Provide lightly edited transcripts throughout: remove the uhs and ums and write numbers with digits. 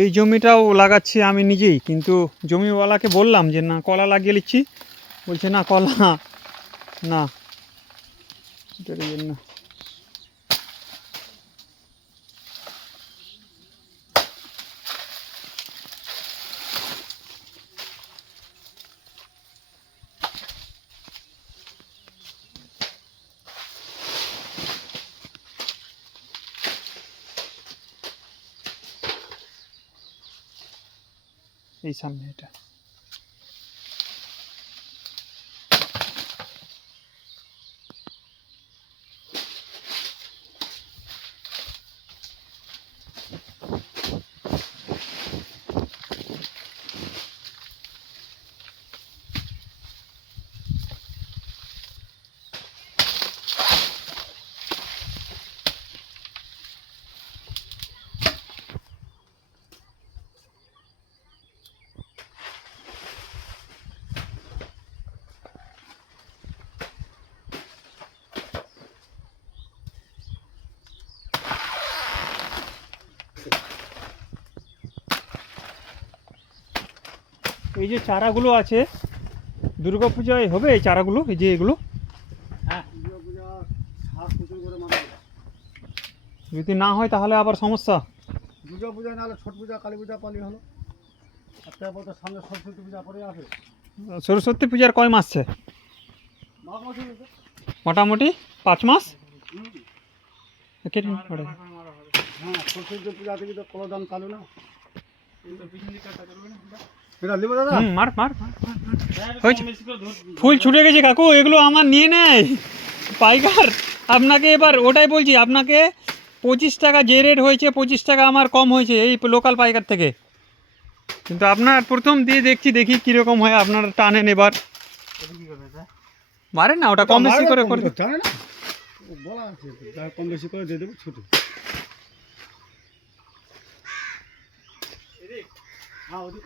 এই জমিটাও লাগাচ্ছি আমি নিজেই, কিন্তু জমিওয়ালাকে বললাম যে না কলা লাগিয়ে নিচ্ছি, বলছে না কলা না, এটার জন্য এই সামনে এটা। এই যে চারাগুলো আছে দুর্গা পূজায় হবে এই চারাগুলো, এই যে এগুলো, হ্যাঁ দুর্গা পূজা সার প্রচুর করে মারা যায়। যদি না হয় তাহলে আবার সমস্যা। দুর্গা পূজা নাহলে ছট পূজা কালী পূজা পালি হলো, আর তারপর তো সামনে সরস্বতী পূজা পরে আসে। সরস্বতী পূজার কয় মাস আছে? মাঘ মাসে হয়েছে। মোটামুটি 5 মাস। হ্যাঁ সরস্বতী পূজা থেকে তো কলদান চালু না। এটা নেবো দাদা? মার মার ফুল ছুটে গেছে কাকু, এগুলো আমার নিয়ে নেয় পাইকার। আপনাকে এবার ওটাই বলছি, আপনাকে 25 টাকা যে রেট হয়েছে 25 টাকা আমার কম হয়েছে এই লোকাল পাইকার থেকে, কিন্তু আপনার প্রথম দিয়ে দেখি কীরকম হয়, আপনার টানেন এবার মারেন না, ওটা কম বেশি করে করে জানে না বলা আছে, কম বেশি করে দিয়ে দেবো ছুটি। হ্যাঁ ওদিক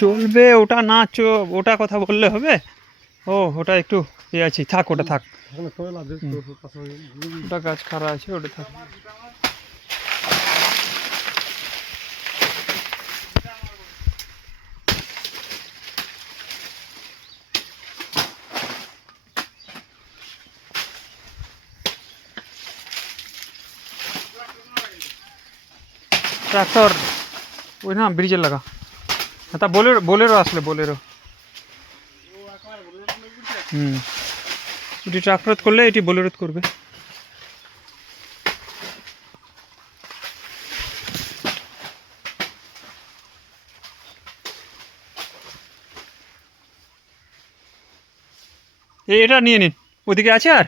চলবে ওটা না, ওটা কথা বললে হবে? ও ওটা একটু ইয়ে আছে, থাক ওটা থাক, ওটা গাছ খারাপ আছে ওটা থাক। ট্রাক্টর ওই না ব্রিজের লাগা, তা বোলেরো আসলে বোলেরো। এটি ট্রাক্টর করলে এটি বোলেরো করবে। এটা নিয়ে নিন, ওদিকে আছে আর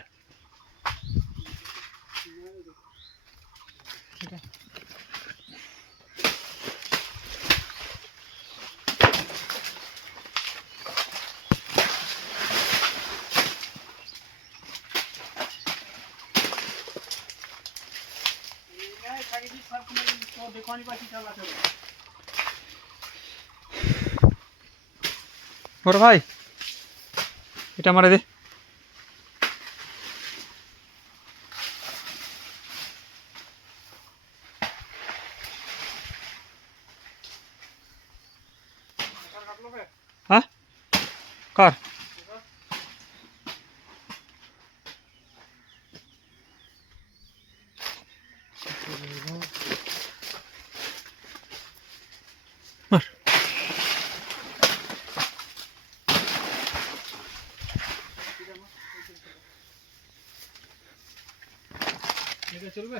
বড় ভাই এটা মারে দে। হ্যাঁ কার মার চলবে।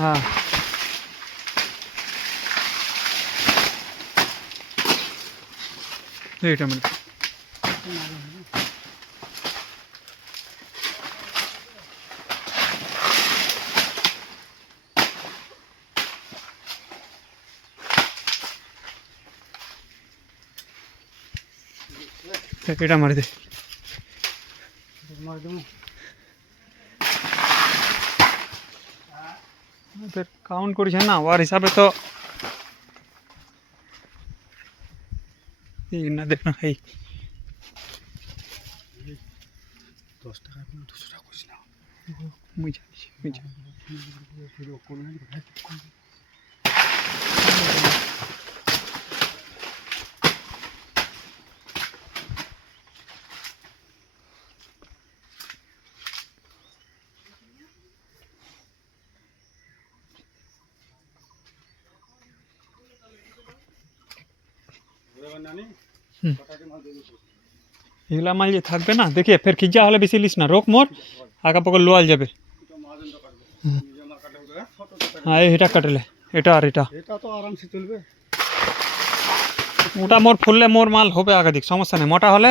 হ্যাঁ এটা মানে এটা মারি দে। ফের কাউন্ট করেছেন না ওর হিসাবে তো এই না দেখ না এই 10 টাকা 200 টাকা কইছ না মুই জানিছি নানি হুম। কটাকে মাল দিয়ে দিছো এগুলা মাল যে থাকবে না দেখে ফের খিজা হলে বেশি লিস না রোক মোর আগা পকর লোয়াল যাবে তো মাজন তো কাটবে নিজে মাল কাটবে তো ছোট ছোট হ্যাঁ এটা কাটলে এটা আর এটা এটা তো আরামসে চলবে ওটা মোর ফুললে মোর মাল হবে একাধিক সমস্যা নেই মোটা হলে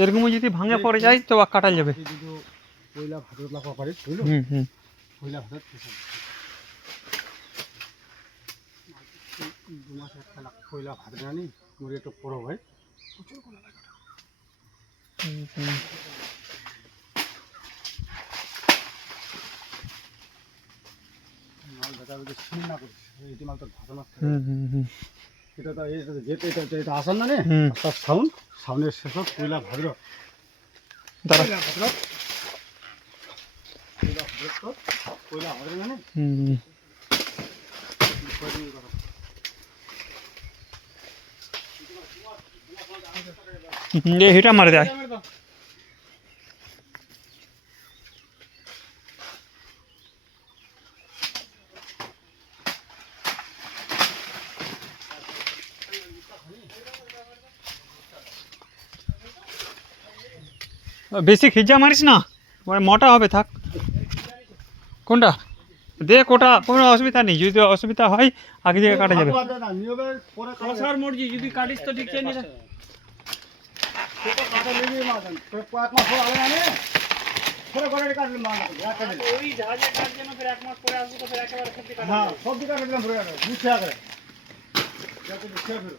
এরকম যদি ভাঙে পড়ে যায় তো কাটাল যাবে এই যদি কয়লা ভাত লাগা পারে বুঝলো হুম হুম কয়লা ভাত কিছু 2 মাস একটা লাখ কয়লা ভাত জানি মোর একটু বড় ভাই প্রচুর কয়লা লাগে মাল দাদা যদি সিন না করিস এই মাল তো ভাত না হুম হুম হুম এটা তো এই যেতে এটা আসান না নে হুম। তার সাউন্ডের শেষ কয়লা ভাদ্র দাঁড়া কয়লা ভাদ্র মানে হুম ये हिटा मार दे বেশি খিজা মারিস না মানে মোটা হবে থাক কোনটা দেখ ওটা কোনো অসুবিধা নেই যদি অসুবিধা হয় আগে থেকে কাটা যাবে নিয়মের পরে সর মর্জি যদি কাটিস তো ঠিক আছে কাটা লেগে মাছেন কয়েক মাস পর আগে আনে পরে করে কাটলে মাছ ওই জাহাজে কাট যেন ফের এক মাস পরে আসবো তো ফের একেবারে সবজি কাটা হ্যাঁ সবজি কাটে দিলাম ঘুরে গুছিয়ে আগে যাতে দেখে ফেরো